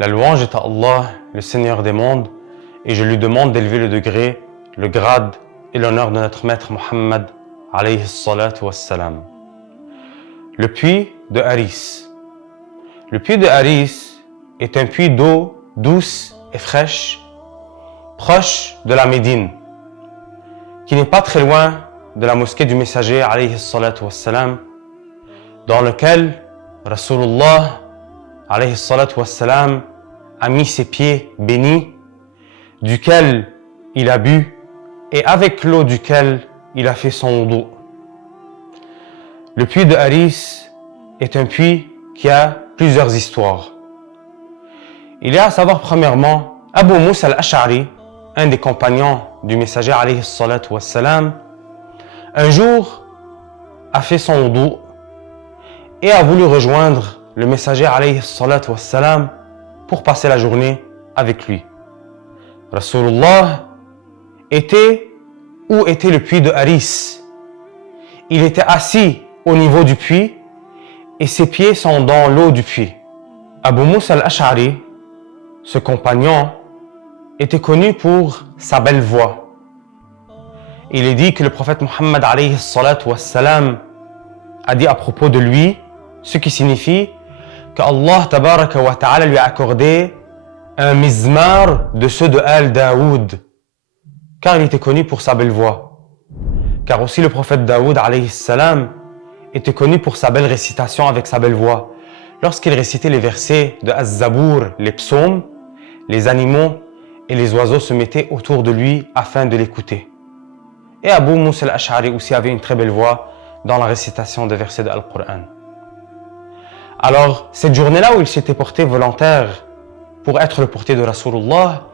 La louange est à Allah, le Seigneur des mondes, et je lui demande d'élever le degré, le grade et l'honneur de notre maître Muhammad, alayhi salatu wassalam. Le puits de Haris. Le puits de Haris est un puits d'eau douce et fraîche, proche de la Médine, qui n'est pas très loin de la mosquée du messager, alayhi salatu wassalam, dans lequel Rasulullah, alayhi salatu wassalam, a mis ses pieds bénis, duquel il a bu, et avec l'eau duquel il a fait son wudu. Le puits de Haris est un puits qui a plusieurs histoires. Il y a à savoir premièrement Abu Musa al-Ash'ari, un des compagnons du messager alayhi salatu wassalam, un jour a fait son wudu et a voulu rejoindre le messager alayhi salatu wassalam pour passer la journée avec lui. Rasulullah était où était le puits de Haris. Il était assis au niveau du puits et ses pieds sont dans l'eau du puits. Abu Musa al-Ash'ari, ce compagnon, était connu pour sa belle voix. Il est dit que le prophète Muhammad alayhi salatu wassalam a dit à propos de lui, ce qui signifie que Allah tabaraka wa ta'ala lui a accordé un mizmar de ceux de Al-Daoud, car il était connu pour sa belle voix. Car aussi le prophète Daoud alayhi salam était connu pour sa belle récitation avec sa belle voix. Lorsqu'il récitait les versets de Az-Zabour, les psaumes, les animaux et les oiseaux se mettaient autour de lui afin de l'écouter. Et Abu Musa al-Ash'ari aussi avait une très belle voix dans la récitation des versets de Al-Qur'an. Alors, cette journée-là où il s'était porté volontaire pour être le portier de Rasulullah,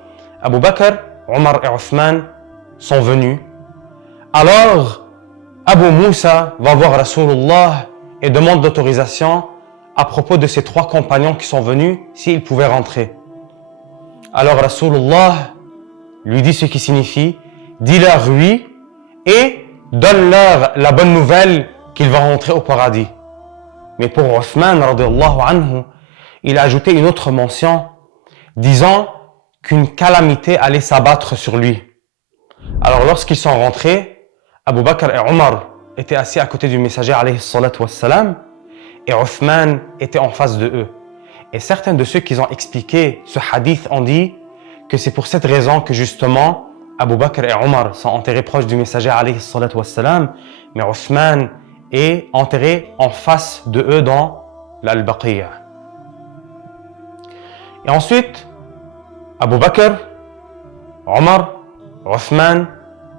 Abu Bakr, Omar et Othman sont venus. Alors, Abu Musa va voir Rasulullah et demande l'autorisation à propos de ces trois compagnons qui sont venus, s'ils pouvaient rentrer. Alors Rasulullah lui dit ce qui signifie, dis-leur oui et donne-leur la bonne nouvelle qu'ils vont rentrer au paradis. Mais pour Othman, radiyallahu anhu, il a ajouté une autre mention, disant qu'une calamité allait s'abattre sur lui. Alors lorsqu'ils sont rentrés, Abu Bakr et Omar étaient assis à côté du messager alayhi salatu wassalam et Othman était en face de eux. Et certains de ceux qui ont expliqué ce hadith ont dit que c'est pour cette raison que justement Abu Bakr et Omar sont enterrés proches du messager alayhi salatu wassalam, mais Othman est enterré en face de eux dans l'Al-Baqiyya. Et ensuite, Abu Bakr, Omar, Othman,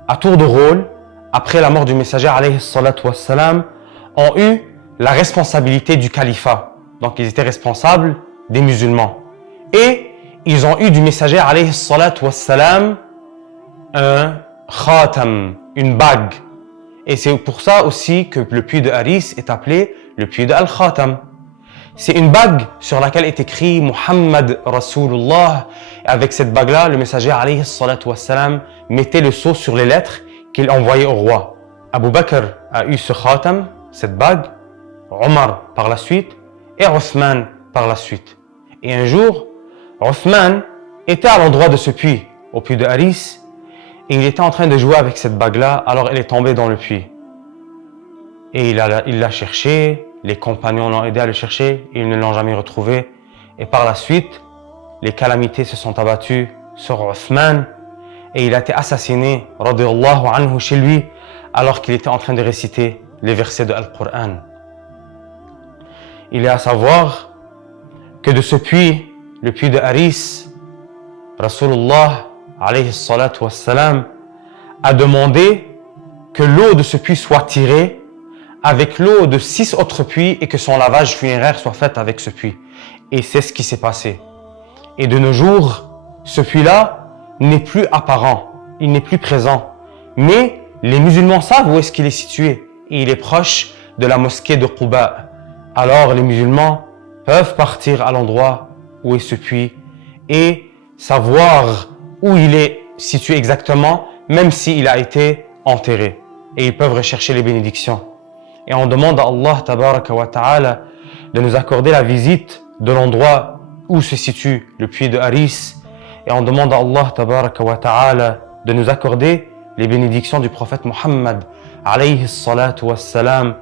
à tour de rôle, après la mort du messager alayhi salatu wassalam, ont eu la responsabilité du califat. Donc ils étaient responsables des musulmans. Et ils ont eu du messager alayhi salatu wassalam un khatam, une bague. Et c'est pour ça aussi que le puits de Haris est appelé le puits de Al-Khatam. C'est une bague sur laquelle est écrit Muhammad Rasulullah. Et avec cette bague-là, le messager alayhi salatu wassalam mettait le sceau sur les lettres qu'il envoyait au roi. Abu Bakr a eu ce khatam, cette bague, Omar par la suite et Othman par la suite. Et un jour, Othman était à l'endroit de ce puits, au puits de Haris, et il était en train de jouer avec cette bague-là, alors elle est tombée dans le puits. Et il l'a cherchée, les compagnons l'ont aidé à le chercher, ils ne l'ont jamais retrouvé. Et par la suite, les calamités se sont abattues sur Othman, et il a été assassiné, radiyallahu anhu, chez lui, alors qu'il était en train de réciter les versets de Al-Qur'an. Il est à savoir que de ce puits, le puits de Haris, Rasulullah alayhi salatu wassalam a demandé que l'eau de ce puits soit tirée avec l'eau de 6 autres puits et que son lavage funéraire soit fait avec ce puits. Et c'est ce qui s'est passé. Et de nos jours, ce puits-là n'est plus apparent, il n'est plus présent. Mais les musulmans savent où est-ce qu'il est situé. Et il est proche de la mosquée de Quba. Alors les musulmans peuvent partir à l'endroit où est ce puits et savoir où il est situé exactement, même s'il a été enterré. Et ils peuvent rechercher les bénédictions. Et on demande à Allah tabaraka wa ta'ala de nous accorder la visite de l'endroit où se situe le puits de Haris et on demande à Allah tabaraka wa ta'ala de nous accorder les bénédictions du prophète Muhammad alayhi salatu wassalam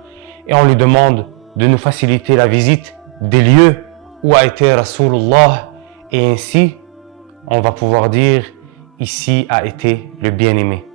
et on lui demande de nous faciliter la visite des lieux où a été Rasulullah et ainsi on va pouvoir dire ici a été le bien-aimé.